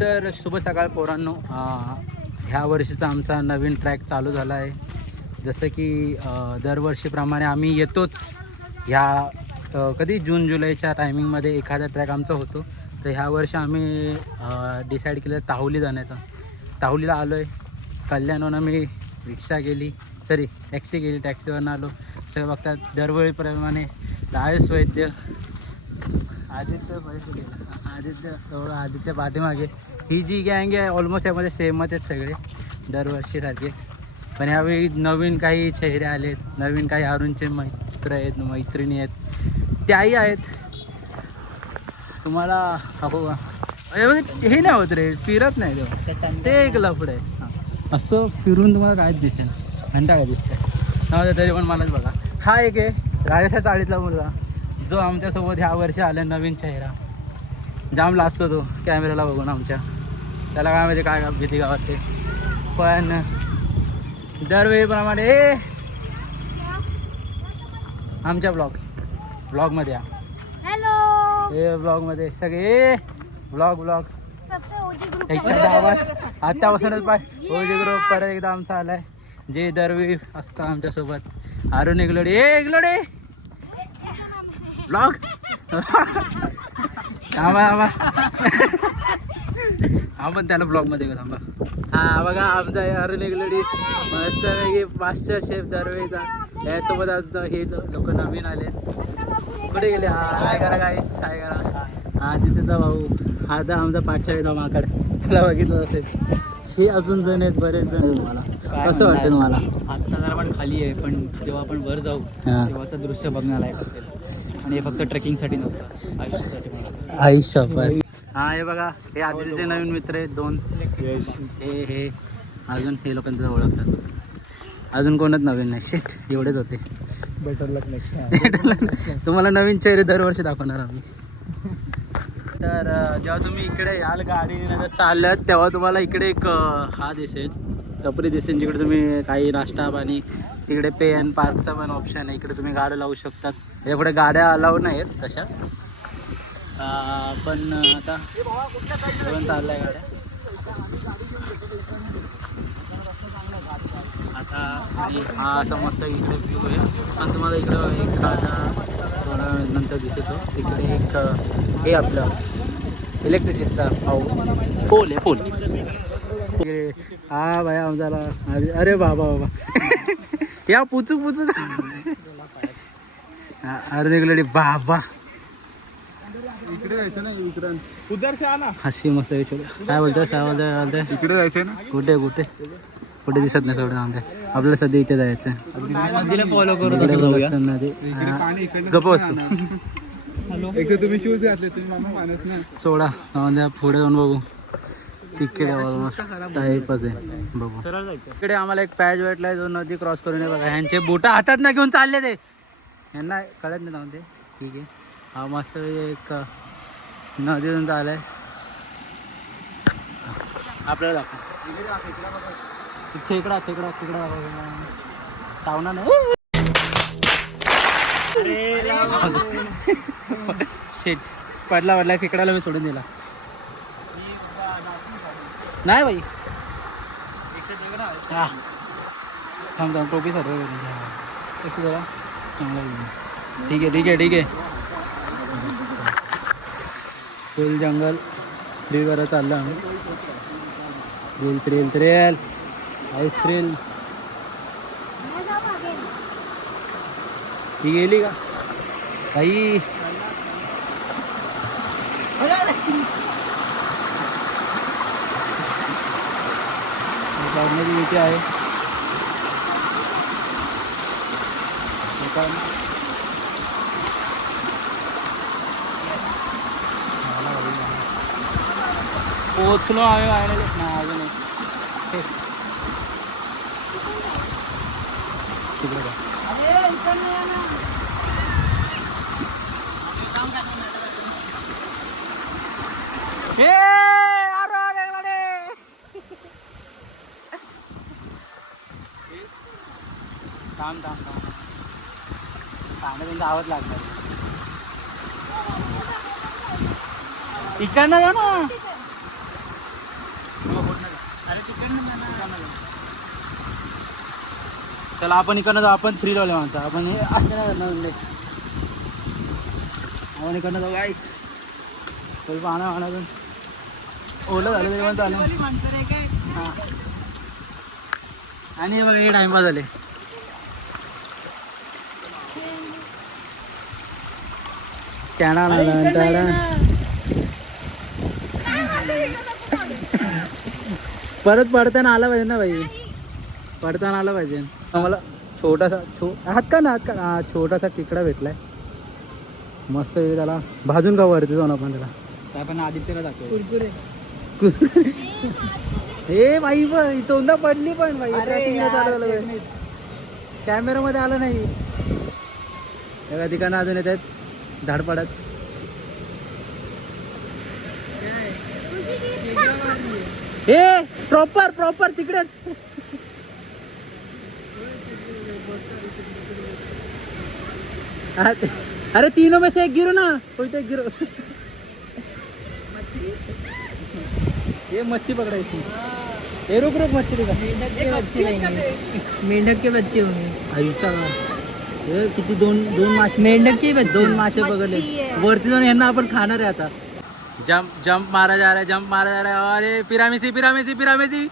तर शुभ सकाळ पोरांनो. ह्या वर्षीचा आमचा नवीन ट्रॅक चालू झाला आहे. जसं की दरवर्षीप्रमाणे आम्ही येतोच ह्या कधी जून जुलैच्या टायमिंगमध्ये एखादा ट्रॅक आमचा होतो. तर ह्या वर्षी आम्ही डिसाईड केलं ताहुली जाण्याचा. ताहुलीला आलो आहे. कल्याणवरून मी रिक्षा गेली, सॉरी टॅक्सी गेली, टॅक्सीवरून आलो. सगळे बघतात दरवेळीप्रमाणे राजेश वैद्य, आदित्य पाठीमागे. ही जी गँग आहे ऑलमोस्ट यामध्ये सेमच आहेत सगळे दरवर्षीसारखेच. पण ह्यावेळी नवीन काही चेहरे आलेत, नवीन काही अरुणचे मित्र आहेत, मैत्रिणी आहेत, त्याही आहेत. तुम्हाला हो हे नाही होत रे, फिरत नाही तेव्हा ते एक लफड आहे. असं फिरून तुम्हाला कायच दिसेल, घंटा काय दिसतंय नव्हतं तरी पण मलाच बघा. हा एक आहे राजाच्या चाळीतला मुलगा, जो आमच्यासोबत ह्या वर्षी आला नवीन चेहरा. जाम लाजतो तो कॅमेऱ्याला बघून आमच्या. त्याला काय माहिती काय भीती का वाटते. पण दरवेळीप्रमाणे आमच्या ब्लॉगमध्ये या. हेलो हे ब्लॉगमध्ये सगळे ब्लॉग सबसे ओजी ग्रुप ह्याच्या गावात आत्तापासूनच ओजी ग्रुप परत एकदा आमचा आलाय, जे दरवेळी असतं आमच्यासोबत. अरुण एगलोडे ब्लॉग थांबा आपण त्याला ब्लॉगमध्ये घेऊ. थांबा. हा बघा आमचा अरुण एगलोडी मस्त मास्टर शेफ दरवेळीचा. यासोबत आज हे लोक नवीन आले. कुठे गेले? हाय करा गाईस, हाय करा. हा तिथेचा भाऊ, हा तर आमचा पाचशा माकड, त्याला बघितलं असेल. हे अजून जण आहेत, बरेच जण. तुम्हाला कसं वाटतं? तुम्हाला आता जरा पण खाली आहे, पण जेव्हा आपण वर जाऊ तेव्हाचं दृश्य बघण्यालायक असेल. आणि हे फक्त ट्रेकिंगसाठी नव्हतं, आयुष्यासाठी. आयुष्य. हा हे बघा, हे आदितीचे नवीन मित्र आहेत दोन. हे अजून हे लोकांचं ओळखतात. अजून कोणच नवीन नाही. शेट एवढेच होते. बेटर लक नेक्स्ट. तुम्हाला नवीन चेहरे दरवर्षी दाखवणार आम्ही. तर जेव्हा तुम्ही इकडे याल गाडीने जर चालल्यात, तेव्हा तुम्हाला इकडे एक हा दिसेल, टपरी दिसेल, जिकडे तुम्ही काही नाश्ता पाणी, तिकडे पे अँड पार्कचा पण ऑप्शन आहे. इकडे तुम्ही गाड्या लावू शकतात. या पुढे गाड्या अलाउड नाही आहेत तशा, पण आता चाललं आहे गाड्या. आता हा असं मस्त इकडे व्ह्यू आहे. पण तुम्हाला इकडं एक थोडा नंतर दिसतो. तिकडे एक हे आपलं इलेक्ट्रिसिटीचा पोल आहे, पोल. हा भाई आमच्याला, अरे बाबा या पुचूक अरे निघले बाबा. इकडे जायचं ना, उधर हसी मस्त काय बोलतोय? इकडे जायचं ना. कुठे दिसत नाही सोडून आमच्या. आपल्याला सध्या इथे जायचं. नदीला फॉलो करू. गप असतो. तुम्ही शूज घातले, तुम्ही मामा मानत ना. सोडा पुढे जाऊन बघू. तिकडे ऑलमोस्ट टाईपच आहे, बघू. इकडे आम्हाला एक पॅच भेटलाय जो नदी क्रॉस करून बघा. ह्यांचे बोटा हातात ना घेऊन चालले ते, यांना कळत नाही जाऊन ते. ठीक आहे. हा मस्त एक नदीतून चाललाय. आपल्याला दाखव खेकडा सावना नाही. शेट पडला खेकडाला मी सोडून दिला. नाही बाई. हा थांब टोपी सर्व जरा चांगला. ठीक आहे. फुल जंगल फ्री करत चाललं आम्ही. Thrill ice thrill. ही गेली का काही? काढण्याची भीती आहे. पोचलो आम्ही बाहेर. अजून तिकडे का थांब त्यांचा आवाज लागणार. इकडनं जा ना. चला आपण इकडनं जाऊ. आपण थ्री लावले माणसं. आपण हे आपण इकडनं जाऊ गाईस. पाहणं पाहणं ओलं झालं तरी पण चालेल. हां आणि बघा हे टाइमपास झाले. परत पडताना आला पाहिजे ना भाई. पडताना आला पाहिजे. आम्हाला छोटासा हात का हा छोटासा तिकडा भेटलाय मस्त. त्याला भाजून का वरती जाऊन आपण त्याला काय पण आदित्यला दाखव. कुरकुरे हे बाई पण तोंडा पडली पण बाई. कॅमेरा मध्ये आलं नाही. एका ठिकाणी अजून येत आहेत झाड पडत. हे प्रॉपर प्रॉपर तिकडेच. अरे तीनों में से एक गिरो ना. कोई तो एक गिरो. ये मच्छी पकड़ाई. ये रुक रुक मच्छी का. मेंढक के बच्चे होंगे. आयुष्या हे किती दोन मासे. मेंढक के बच्चे. 2 मासे पकडले वरती जाऊन. यांना आपण खाणार आहे आता. जंप जंप मारा जा रहा है. जंप मारा जा रहा है. अरे पिरामिसी पिरामिसी पिरामिसी.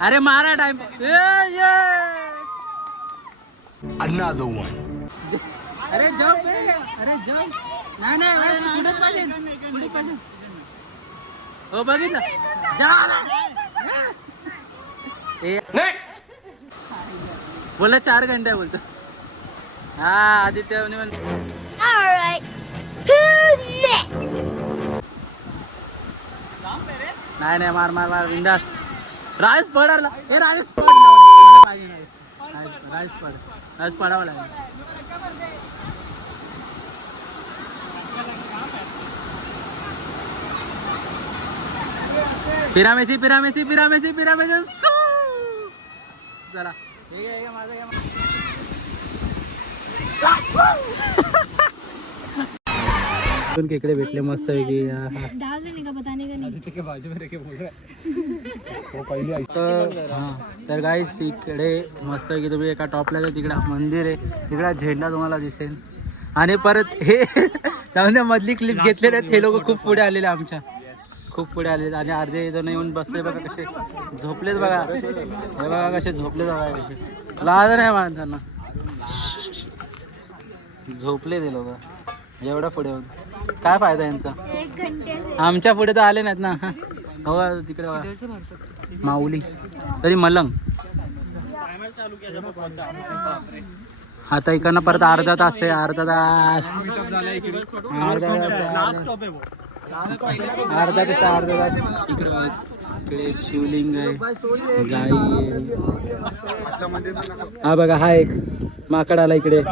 अरे मारा टाइम. Another one. अरे जंप. अरे जंप. नाही पुढेच पाहिजे. पुढे पाहिजे. हो बघितलं. नेक्स्ट बोला 4 घंटे बोलतो. हा आदित्य नाही मार मार मार बिंदास. राईस पडायला. हे राईस पड मला पाहिजे नाही. राईस पडावं लागेल. पिरामेसी पिरामेसी पिरामेसी पिरामेसी. चला हे माझं खेकडे भेटले मस्त आहे की. डाल देने का बताने का नहीं. तर गाईस इकडे मस्त आहे की तुम्ही एका टॉपला जाऊ. तिकडे मंदिर आहे. तिकडे झेंडा तुम्हाला दिसेल. आणि परत हे त्यामध्ये मधली क्लिप घेतलेले आहेत. हे लोक खूप पुढे आलेले आमच्या. खूप पुढे आलेले आणि अर्धे जण येऊन बसले. बघा कसे झोपलेत. बघा हे बघा कसे झोपलेत. बघा कसे लाज नाही माणसांना. झोपले ते लोक एवढ्या पुढे होत. काय फायदा यांचा. 1 घंटे से. आमच्या पुढे तर आले नाहीत ना. हो तिकडे बघा माऊली तरी मलंग. आता इकडनं परत अर्धा तास आहे. अर्धा तास इकडे एक शिवलिंग आहे. गाई हा बघा. हा एक माकड आला इकडे.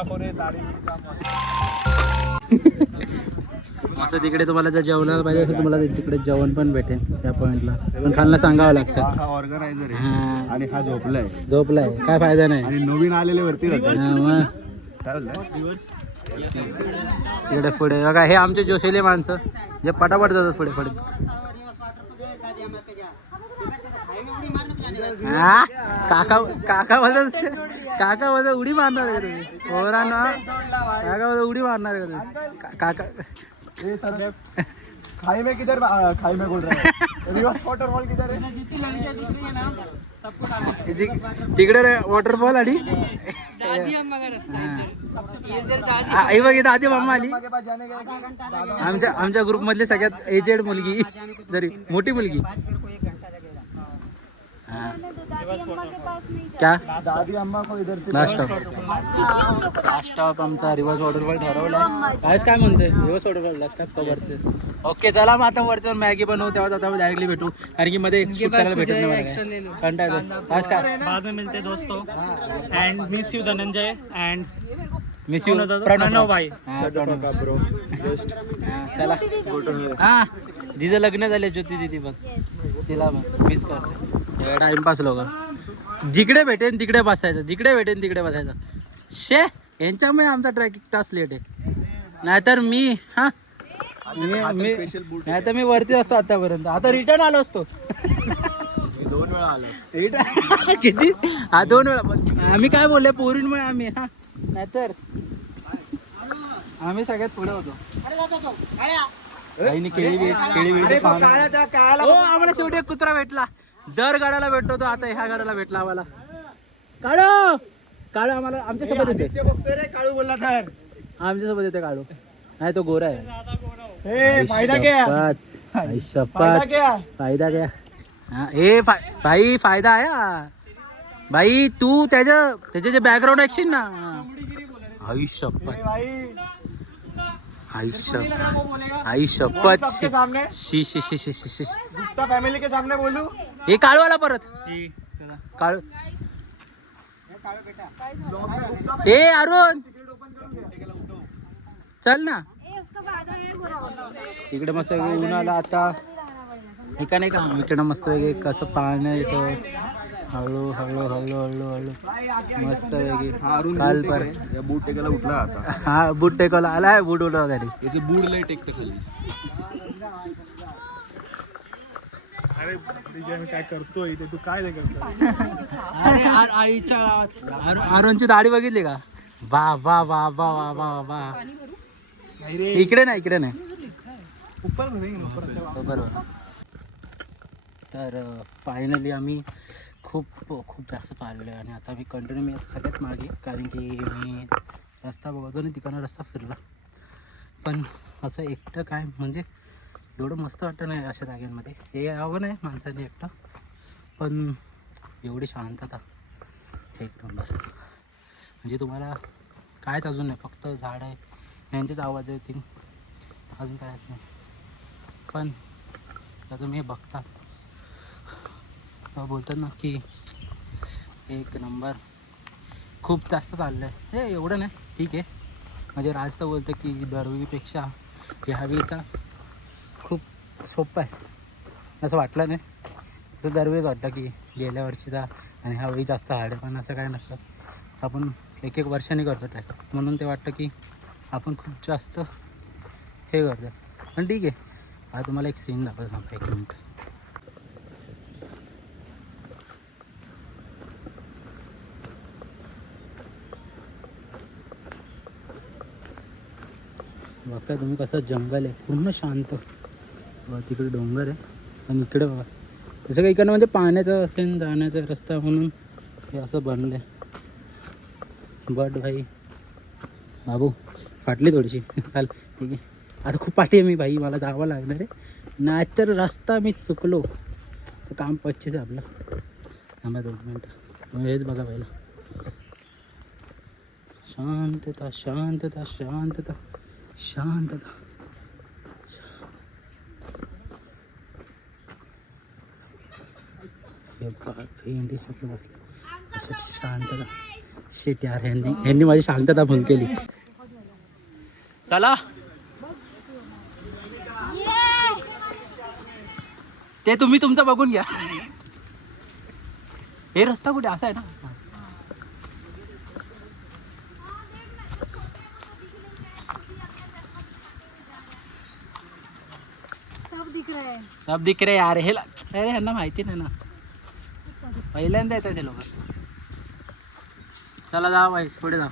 असं तिकडे तुम्हाला जर जेवणाला पाहिजे असेल तुम्हाला तिकडे जेवण पण भेटेल त्या पॉईंटला. पण खायला सांगावं लागतं. ऑर्गनायझर आहे आणि हा झोपलाय. काय फायदा नाही. आणि नवीन आलेले वरती इकडे पुढे बघा हे आमचे जोशेले माणसं जे पटापट जातात पुढे पुढे. काका बोलतात उडी मारणार आहे तुम्ही. पोरांना काका बोलतात उडी मारणार आहे तुम्ही. काका खाई में किधर खाई में बोल रहा है. रिवर्स वॉटरफॉल किधर है. तिकडे वॉटरफॉल आणि आई बघ दादी मम्मा आली. आमच्या ग्रुप मधली सगळ्यात एजेड मुलगी जरी मोठी मुलगी. क्या दादी अम्मा को इधर से लास्ट स्टॉप आमचा रिव्हर्स वॉटरफॉल ठरवला. काय म्हणते रिव्हर्स वॉटरफॉल लास्ट स्टॉप वरचे. ओके चला मग आता वरचं मॅगी बनवू. तेव्हा आता डायरेक्टली भेटू कारण की मध्ये शूट करायला भेटत नाही. कंटाळतो आज काय बाद में मिलते दोस्तों. And miss you Dhananjay and miss you Pranav भाई. चला हा जिचं लग्न झाले ज्योती दिदी बघ तिला मिस करते. टाइमपास लोक जिकडे भेटेन तिकडे बसायचं. जिकडे भेटेन तिकडे बसायचं. यांच्यामुळे आमचा ट्रॅकिंग तास लेट आहे. नाहीतर मी नाही तर मी वरती असतो आतापर्यंत. आता रिटर्न आलो असतो. 2 वेळा आलो. किती हा 2 वेळा. आम्ही काय बोलले पोरींमुळे आम्ही हा, नाहीतर आम्ही सगळ्यात पुढे होतो. काहींनी केळी हो आम्हाला शेवटी एक कुत्रा भेटला. दर गाड्याला भेटतो तो, आता ह्या गाड्याला भेटला आम्हाला. काढो काढो आम्हाला आमच्यासोबत येते. बघतोय रे काळू बोलला तर. आमच्यासोबत येते काढो. नाही तो गोरा आहे. ए फायदा क्या? आई शपथ. फायदा क्या? फायदा क्या? हा, ए भाई फायदा आहे हा. भाई तू त्याचे जे बॅकग्राऊंड ऐकशील ना. आई शपथ. आई शपथ. आई शपथ. सबके सामने शी शी शी शी शी शी. गुप्ता फॅमिली के सामने बोलू. हे काळू आला परत. काळू ए अरुण चल ना इकडे. मस्त उन्हाला आता एका नाही का इकडे मस्त वेगळे कसं पाणी येतं. हळू हळू हळू हळू हळू मस्त वेगळी. काल पर बूट टेकायला उठला आता. हा बूट टेकवला आलाय. बूट उठवला तरी याचे बूट लय टेकते खाली. अरे काय करतोय ते तू काय करतोय? अरे आईच्या आरोनची दाढी बघितली का? वा वा वा वा वा वा वा. इकडे नाही इकडे नाही. बरोबर. तर फायनली आम्ही खूप जास्त चाललो आहे आणि आता मी कंटिन्यू मी सगळ्यात मागे, कारण की मी रस्ता बघतो आणि तिकडनं रस्ता फिरला. पण असं एकटं काय म्हणजे एवढं मस्त वाटतं नाही अशा जाग्यांमध्ये. हे यावं नाही माणसाने एकटं, पण एवढी शांतता एक नंबर. म्हणजे तुम्हाला कायच अजून नाही, फक्त झाड आहे यांचेच आवाज येतील, अजून कायच नाही. पण आता तुम्ही बघता बोलतात ना की एक नंबर. खूप जास्त चाललं आहे हे. एवढं नाही ठीक आहे. म्हणजे राज तर बोलतं की दरवेळीपेक्षा ह्यावेळीचा खूप सोपं आहे असं वाटलं नाही. असं दरवेळीच वाटतं की गेल्या वर्षीचा आणि ह्यावेळी जास्त हार्ड आहे, पण असं काय नसतं. आपण एक वर्षाने करतो ट्रॅक, म्हणून ते वाटतं की आपण खूप जास्त हे करतो. पण ठीक आहे. आता तुम्हाला एक सीन दाखवतो थांबा 1 मिनिट. बघता तुम्ही कसं जंगल आहे पूर्ण शांत. बघा तिकडे डोंगर आहे आणि इकडे बघा जसं काही इकडनं म्हणजे पाण्याचं असेल जाण्याचा रस्ता म्हणून हे असं बनलं आहे. बट भाई बाबू फाटली थोडीशी चाल ठीक आहे. आता खूप पाठी आहे मी भाई, मला जावं लागणार आहे. नाहीतर रस्ता मी चुकलो तर काम 25 आहे आपलं. थांबा 2 मिनटं. हेच बघा पहिला. शांतता शांतता शांतता शांतता. हे भेंडी सगळं बसलं असं शांतता. शेट यार ह्यांनी माझी शांतता भंग केली. चला ते तुम्ही तुमचं बघून घ्या. हे रस्ता कुठे असा आहे ना. सब दिख रहे यार. हे अरे ह्यांना माहिती नाही ना, पहिल्यांदा येतात ते लोक. चला जा भाई पुढे जा.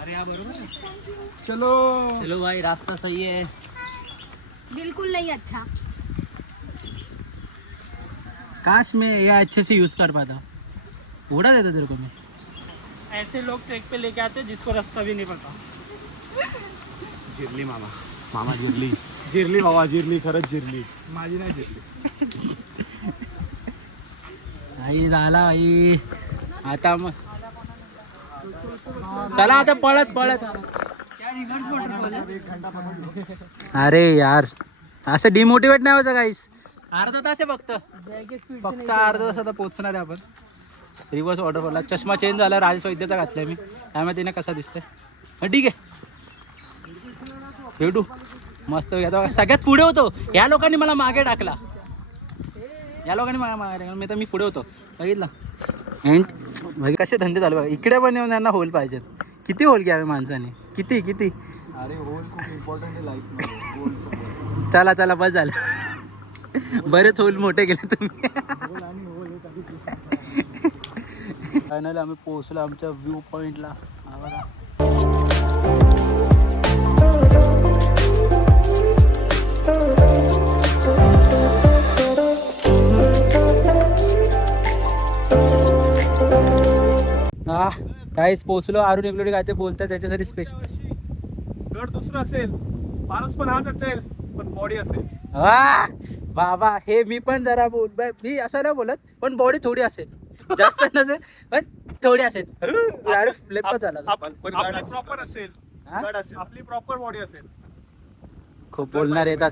अरे या बरोबर. चलो चलो भाई रास्ता सही है. बिल्कुल नहीं अच्छा. काश मैं ये अच्छे से यूज कर पाता. उड़ा देता तेरे को मैं. ऐसे लोग ट्रैक पे लेके आते जिसको रास्ता भी नहीं पता. जिरली मामा जिरली. जिरली बाबा जिरली, खरंच जिरली. माझी नाही जिरली. आई झाला आई. आता मग चला आता पळत पळत. अरे यार असं डिमोटिवेट नाही व्हायचं गाईस. अर्धा तास आहे फक्त अर्धा तास आता पोहोचणार आहे आपण. रिव्हर्स वॉटरफॉलला चष्मा चेंज झाला, राजेश वैद्याचा घातलाय मी, त्यामुळे तिने कसा दिसतंय. ठीक आहे भेटू मस्त. आता सगळ्यात पुढे होतो. या लोकांनी मला मागे टाकला. या लोकांनी मला मागे टाकला. मी तर मी पुढे होतो बघितलं. अँड कसे धंदे चालू बघा. इकडे पण येऊन यांना होल पाहिजेत किती होल घ्यावे माणसाने? किती किती? अरे होल खूप इम्पॉर्टंट आहे लाईफ मध्ये. चला चला बस झालं. बरेच होल मोठे गेले तुम्ही. फायनली आम्ही पोहोचलो आमच्या व्ह्यू पॉइंटला. काहीच पोहोचलो. अरुण एकलोडी काय ते बोलतात त्याच्यासाठी स्पेशल. गड दुसरा असेल, माणूस पण हाच असेल, पण बॉडी असेल. बाबा हे मी पण जरा मी असं नाही बोलत, पण बॉडी थोडी असेल, जास्त नसेल पण थोडी असेल. अरे फ्लिप झाला. आपली प्रॉपर असेल, गड असेल, आपली प्रॉपर बॉडी असेल. खूप बोलणार येतात.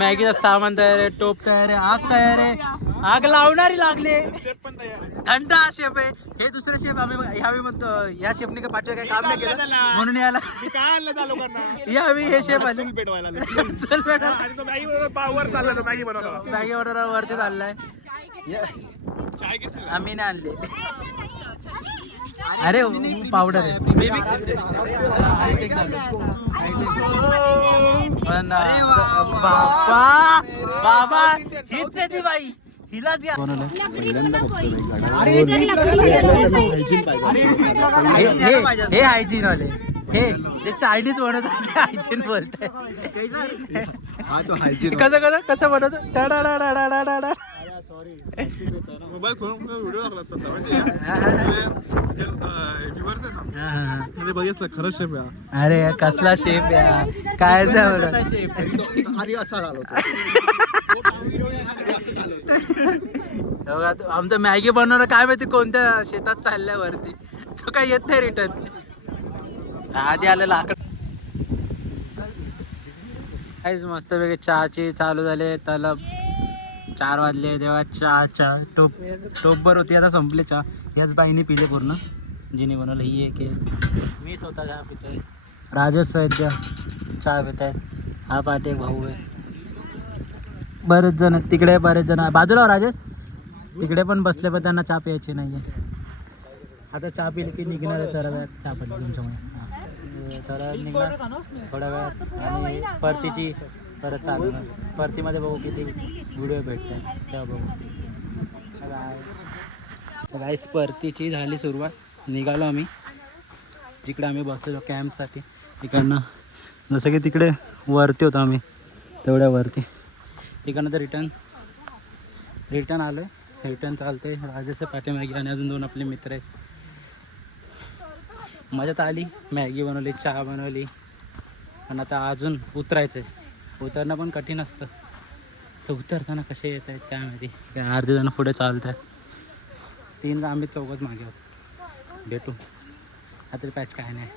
मॅगीचा सामान तयार आहे, टोप तयार आहे, आग तयार आहे, आग लावणारी लागले. थंड हा शेप आहे. हे दुसरे शेप आम्ही ह्यावेळी म्हणतो ह्या शेपने काय पाठवा काय काम नाही केलं म्हणून याला काय आणलं त्या लोकांना? यावेळी हे शेप आले. पेटवायला चल बेटा आणि तो मॅगी पावर चालला, तो मॅगी बनवला. मॅगी ऑर्डर वरती चाललाय. चाय घेतली. आम्ही नाही आणले. अरे पावडर आहे पण बाबा बाबा हीच आहे ती बाई. हिला जी हे हायजीन वाले, हे जे चायनीज बनवत हायजीन बोलताय. कसं कसं कसं बनवतो? टाडा मोबाईल फोन व्हिडिओ टाकला असता म्हणजे बघितलं खरंच शेप आहे. अरे कसला शेप या काय अरे असा झाला आमचं मॅगी बनवणार काय माहिती कोणत्या शेतात चालल्यावरती तो काय येत नाही रिटर्न. आधी आलं लाकड. काहीच मस्त वेगळे चहाचे चालू झाले. तलब 4 वाजले तेव्हा चहा टोपभर होती, आता संपले चहा. याच बाईने पिले पूर्ण, जिने बनवलं. ही एक मी स्वतः चहा पितोय. राजेश वैद्य चहा पित आहेत. हा पाठी एक भाऊ आहे. बरेच जण तिकडे, बरेच जण बाजूला राजेश तिकडे पण बसले, पण त्यांना चहा प्यायची नाही आहे. आता चहा पिली की निघणार आहे थोड्या वेळात. चहा पडली तुमच्यामुळे थोड्या वेळात निघणार, थोड्या वेळात. आणि परतीची परत चालू परतीमध्ये बघू किती व्हिडिओ भेटत आहे तेव्हा बघू. गाईस परतीची झाली सुरुवात. निघालो आम्ही जिकडे आम्ही बसलो कॅम्पसाठी. तिकडनं जसं की तिकडे वरती होतो आम्ही, तेवढ्या वरती. तिकडनं तर रिटर्न आलो आहे. रिटर्न चालते. राजाचं पाठीमागे आणि अजून 2 आपले मित्र आहेत. मजात आली. मॅगी बनवली, चहा बनवली. पण आता अजून उतरायचं आहे. उतरणं पण कठीण असतं. तर उतरताना कसे येत आहेत काय माहिती. अर्धे जण पुढे चालत आहेत. 3 आम्ही 4च मागे आहोत. भेटू आता पॅच काय नाही.